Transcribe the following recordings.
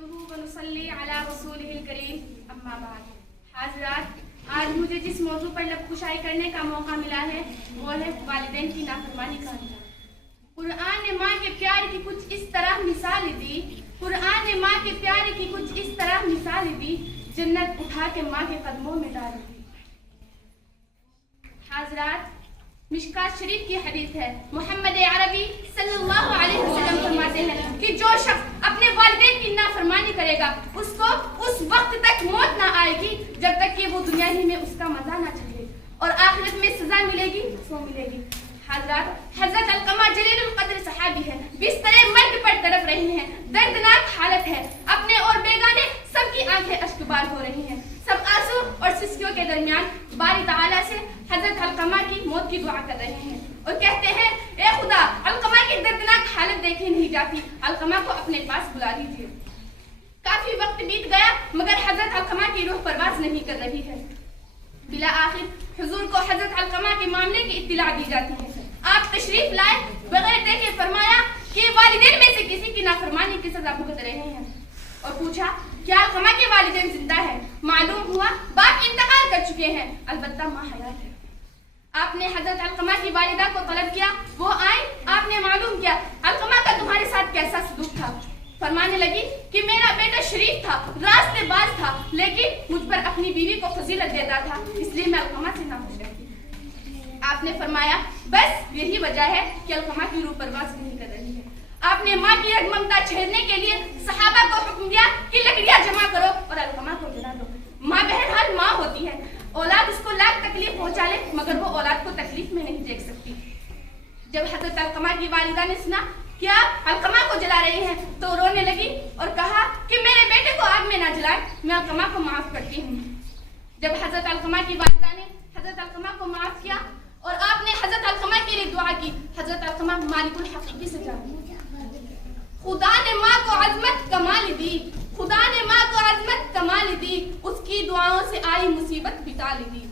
नहमदुहु व नुसल्ली अला रसूलिहिल करीम अम्मा बाद। हाज़रात, आज मुझे जिस मौजू पर लबकुशाई करने का मौका मिला है वो है वालिदैन की नाफरमानी का अंजाम। कुरान ने माँ के प्यार की कुछ इस तरह मिसाल दी, कुरान ने माँ के प्यार की कुछ इस तरह मिसाल दी, जन्नत उठा के माँ के कदमों में डाल दी। हाज़रात, मिशकात शरीफ की हदीस है, मोहम्मद अरबी सल्लल्लाहु अलैहि वसल्लम फरमाते हैं कि जो शख्स अपने वालिदैन की नाफरमानी करेगा उसको उस वक्त तक मौत ना आएगी जब तक कि वो दुनिया ही में उसका मजा ना चले और आखिरत में सजा मिलेगी वो मिलेगी। हजरत हजरत अलकमा जलीलुल कद्र सहाबी है, बिस्तरे मर्द पर तड़प रही हैं, दर्दनाक हालत है, अपने और बेगाने सबकी आंखें अश्कबार हो रही हैं, सब आंसू और सिसकियों के दरमियान बारी ताला से हजरत अलकमा की मौत की दुआ कर रहे हैं और कहते हैं, ए खुदा, अलकमा की दर्दनाक हालत देखी नहीं जाती, अलकमा को अपने पास बुला लीजिए। काफी वक्त बीत गया मगर हजरत अलकमा की रूह परवास नहीं कर रही है। बिला आखिर हुजूर को हजरत अलकमा के मामले की इत्तिला दी जाती है। आप तशरीफ लाए, बगैर देखे फरमाया कि वालिदैन में से किसी की नाफरमानी की सजा भुगत रहे हैं और पूछा, क्या अलकमा के वालिदैन जिंदा है? मालूम हुआ बाप इंतकाल कर चुके हैं, अलबत्ता माँ हयात है। आपने हजरत अलकमा की वालिदा को तलब किया, वो आए, आपने मालूम किया अलकमा का तुम्हारे साथ कैसा सलूक था। फरमाने लगी कि मेरा बेटा शरीफ था, रास्तेबाज था, लेकिन मुझ पर अपनी बीवी को फजीलत देता था, इसलिए मैं अलकमा से नाखुश रहती। आपने फरमाया, बस यही वजह है कि अलकमा की रूह परवास नहीं कर रही है। आपने माँ की रगममता छेड़ने के लिए सहाबा को हुक्म दिया कि लकड़ियां जमा करो और अलकमा को जला दो। माँ बहरहाल माँ होती है, औलाद उसको लाख तकलीफ पहुंचा ले मगर वो औलाद को तकलीफ में नहीं देख सकती। जब हजरत अलकमा की वालिदा ने सुना क्या अलकमा को जला रही हैं तो रोने लगी और कहा कि मेरे बेटे को आग में ना जलाए, मैं अलकमा को माफ करती हूँ। जब हजरत अलकमा की वालिदा ने हजरत अलकमा को माफ किया और आपने हजरत अलकमा के लिए दुआ की, हजरत अलकमा मालिकुल हकीकी से जानी। खुदा ने माँ को अजमत कमाल दी, खुदा ने माँ को अजमत कमाल दी, उसकी दुआओं से आई मुसीबत बिता ली।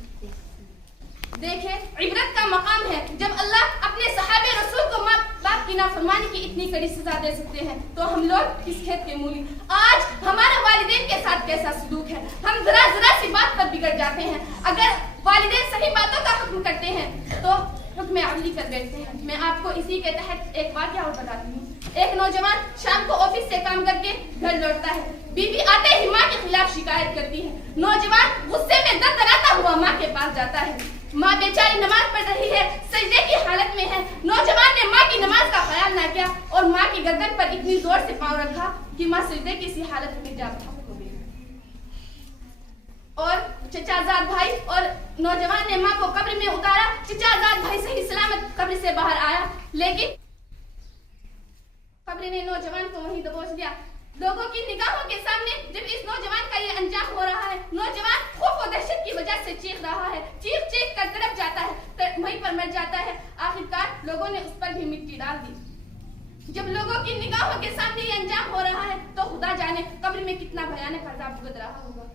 देखे इबरत का मकाम है, जब अल्लाह अपने सहाबे रसूल को माँ बाप की नाफरमानी की इतनी कड़ी सजा दे सकते हैं तो हम लोग किस खेत के मूली। आज हमारा वालिदैन के साथ कैसा सलूक है, हम जरा जरा सी बात पर बिगड़ जाते हैं। अगर वालिदैन सही बातों का हुक्म करते हैं तो हुक्म अमली कर बैठते हैं। मैं आपको इसी के तहत एक वाकया और बताती हूँ। एक नौजवान शाम को ऑफिस से काम करके घर लौटता है, बीवी आते ही माँ के खिलाफ शिकायत करती है। नौजवान गुस्से में दरदराता हुआ माँ के पास जाता है। माँ बेचारी नमाज पढ़ रही है, सजदे की हालत में है। नौजवान ने माँ की नमाज का ख्याल ना किया और माँ की गर्दन पर इतनी जोर से पांव रखा कि माँ सजदे की इसी हालत में जा हो गई। और चचाजाद भाई और नौजवान ने माँ को कब्र में उतारा। चचाजाद भाई सही सलामत कब्र से बाहर आया, लेकिन कब्र ने नौजवान को वहीं दबोच लिया। लोगों की निगाहों के सामने जब इस नौजवान का ये अंजाम हो रहा है, नौजवान खौफ और दहशत की वजह से चीख रहा है, चीख चीख कर तड़प जाता है, वहीं पर मर जाता है। आखिरकार लोगों ने उस पर भी मिट्टी डाल दी। जब लोगों की निगाहों के सामने ये अंजाम हो रहा है तो खुदा जाने कब्र में कितना भयानक अज़ाब भुगत रहा होगा।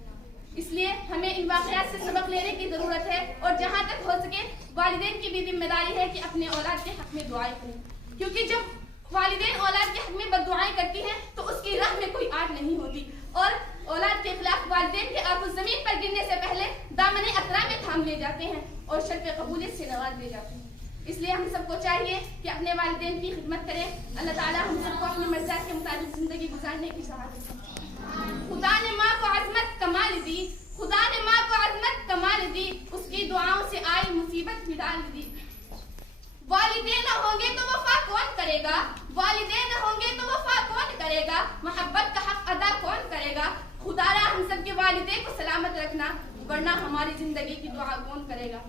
इसलिए हमें इन वाक़यात से सबक लेने की जरूरत है और जहाँ तक हो सके वालिदैन की भी जिम्मेदारी है कि अपने औलाद के हक में दुआएं करें, क्योंकि जब वालिदैन औलाद के हक में बद्दुआएं करती हैं तो उसकी राह में कोई आग नहीं होती और औलाद के खिलाफ वालिदैन के आंसू जमीन पर गिरने से पहले दामने अतरा में थाम ले जाते हैं और शर्फ़ कबूलियत से नवाज ले जाते हैं। इसलिए हम सबको चाहिए कि अपने वालिदैन की खिदमत करें। अल्लाह ताला हम सबको अपनी मर्ज़ियात के मुताबिक जिंदगी गुजारने की शहादत दे। खुदा ने माँ को अज़मत कमाल दी, खुदा ने माँ को अज़मत कमाल दी, उसकी दुआओं से आई मुसीबत भी डाल दी। वालिदैन होंगे तो वफा कौन करेगा, वालिदैन होंगे तो वफा कौन करेगा, मोहब्बत का हक अदा कौन करेगा। खुदारा हम सब के वालिदैन को सलामत रखना, वरना हमारी जिंदगी की दुआ कौन करेगा।